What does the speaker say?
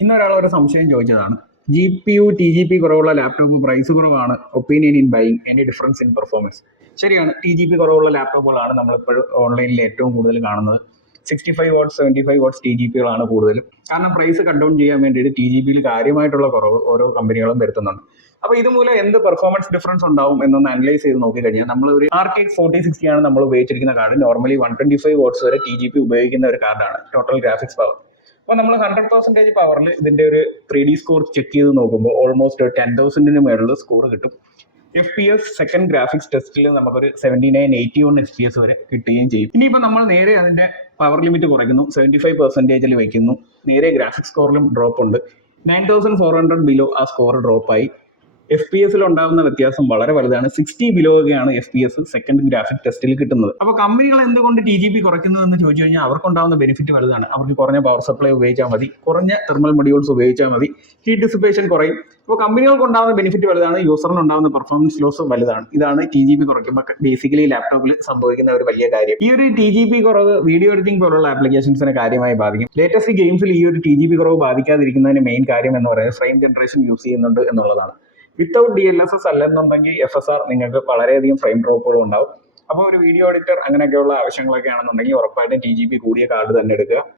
ഇന്നൊരാൾ ഒരു സംശയം ചോദിച്ചതാണ്. GPU, TGP കുറവുള്ള ലാപ്ടോപ്പ് പ്രൈസ് കുറവാണ്. Opinion in buying, any difference in performance? ശരിയാണ്, TGP കുറവുള്ള ലാപ്ടോപ്പുകളാണ് നമ്മളിപ്പോൾ ഓൺലൈനിൽ ഏറ്റവും കൂടുതൽ കാണുന്നത്. 65 വാട്ട്സ്, 75 വാട്ട്സ് TGP-കളാണ് കൂടുതലും. കാരണം പ്രൈസ് കട്ട് ഡൗൺ ചെയ്യാൻ വേണ്ടിയിട്ട് TGP-യിൽ കാര്യമായിട്ടുള്ള കുറവ് ഓരോ കമ്പനികളും വരുത്തുന്നുണ്ട്. അപ്പോൾ ഇതുമൂലം എന്ത് പെർഫോമൻസ് ഡിഫറൻസ് ഉണ്ടാവും എന്നൊന്ന് അനലൈസ് ചെയ്ത് നോക്കിക്കഴിഞ്ഞാൽ, നമ്മൾ ഒരു RTX 4060 ആണ് നമ്മൾ ഉപയോഗിച്ചിരിക്കുന്ന കാർഡ്. നോർമലി 125 വാട്ട്സ് വരെ TGP ഉപയോഗിക്കുന്ന ഒരു കാർഡാണ്, ടോട്ടൽ ഗ്രാഫിക്സ് പവർ. അപ്പോൾ നമ്മൾ 100% പവറിൽ ഇതിന്റെ ഒരു 3D സ്കോർ ചെക്ക് ചെയ്ത് നോക്കുമ്പോൾ ഓൾമോസ്റ്റ് 10,000-ന് മേളിൽ സ്കോർ കിട്ടും. FPS സെക്കൻഡ് ഗ്രാഫിക്സ് ടെസ്റ്റിൽ നമുക്കൊരു 7981 FPS വരെ കിട്ടുകയും ചെയ്യും. ഇനിയിപ്പോൾ നമ്മൾ നേരെ അതിന്റെ പവർ ലിമിറ്റ് കുറയ്ക്കുന്നു, 75% വയ്ക്കുന്നു. നേരെ ഗ്രാഫിക്സ് സ്കോറിലും ഡ്രോപ്പ് ഉണ്ട്. 9400 ബിലോ ആ സ്കോർ ഡ്രോപ്പായി. FPS ഉണ്ടാകുന്ന വ്യത്യാസം വളരെ വലുതാണ്. 60 ബിലോ ഒക്കെയാണ് FPS സെക്കൻഡ് ഗ്രാഫിക് ടെസ്റ്റിൽ കിട്ടുന്നത്. അപ്പോൾ കമ്പനികൾ എന്തുകൊണ്ട് TGP കുറയ്ക്കുന്നതെന്ന് ചോദിച്ചു കഴിഞ്ഞാൽ അവർക്കുണ്ടാകുന്ന ബെനിഫിറ്റ് വലുതാണ്. അവർക്ക് കുറഞ്ഞ പവർ സപ്ലൈ ഉപയോഗിച്ചാൽ മതി, കുറഞ്ഞ തെർമൽ മൊഡ്യൂൾസ് ഉപയോഗിച്ചാൽ മതി, ഹീറ്റ് ഡിസിപ്പേഷൻ കുറയും. അപ്പോൾ കമ്പനികൾക്ക് ഉണ്ടാകുന്ന ബെനിഫിറ്റ് വലുതാണ്, യൂസറിന് ഉണ്ടാകുന്ന പെർഫോമൻസ് ലോസ് വലുതാണ്. ഇതാണ് TGP കുറയ്ക്കുമ്പോൾ ബേസിക്കലി ലാപ്ടോപ്പിൽ സംഭവിക്കുന്ന ഒരു വലിയ കാര്യം. ഈ ഒരു TGP കുറവ് വീഡിയോ എഡിറ്റിംഗ് പോലുള്ള ആപ്ലിക്കേഷൻസിനെ കാര്യമായി ബാധിക്കും. ലേറ്റസ്റ്റ് ഗെയിംസിൽ ഈ ഒരു TGP കുറവ് ബാധിക്കാതിരിക്കുന്നതിന് മെയിൻ കാര്യം എന്ന് പറയുന്നത് ഫ്രെയിം ജനറേഷൻ യൂസ് ചെയ്യുന്നുണ്ട് എന്നുള്ളതാണ്. വിത്തൗട്ട് DLSS അല്ലെന്നുണ്ടെങ്കിൽ FSR നിങ്ങൾക്ക് വളരെയധികം ഫ്രെയിം ഡ്രോപ്പുകൾ ഉണ്ടാവും. അപ്പോൾ ഒരു വീഡിയോ എഡിറ്റർ അങ്ങനെയൊക്കെയുള്ള ആവശ്യങ്ങളൊക്കെ ആണെന്നുണ്ടെങ്കിൽ ഉറപ്പായിട്ടും TGP കൂടിയ കാർഡ് തന്നെ എടുക്കുക.